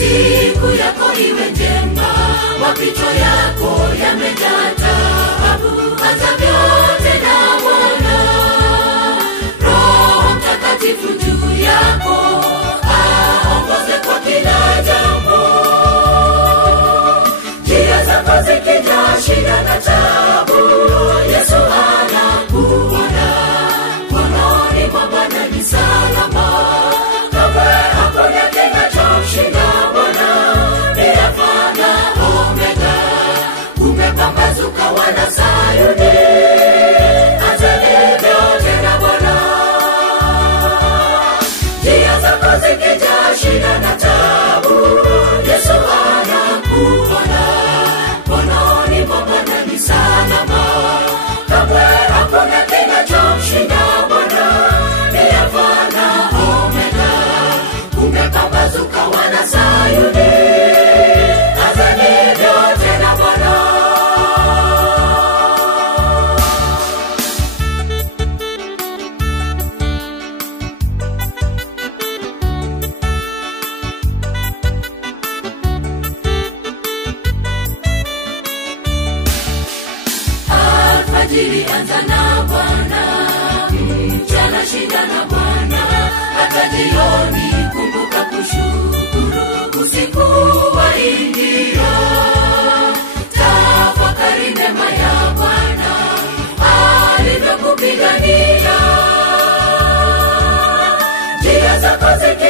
siku yako iwe njema, mapito yako yamejaa taabu, hata vyote na Bwana. Roho Mtakatifu juu yako, aongoze kwa kila jambo. Njia zako zikijaa shida na taabu, Yesu anakuona. Mkononi mwa Bwana ni salama, kamwe hakuna kinachomshinda Bwana. Ni Alfa na Omega, umepambazuka wana Sayuni, anzeni vyote na Bwana. Njia zako zikijaa shida na taabu, Yesu anakuona. Mkononi mwa Bwana ni salama, kamwe hakuna kinachomshinda Bwana. Ni Alfa na Omega, umepambazuka wana Sayuni, anzeni vyote na Bwana. Alfajiri anza na Bwana, mchana shinda na Bwana, hata jioni kumbuka kushukuru. Usiku waingia, tafakari neema ya Bwana alivyokupigania. Njia zako ziki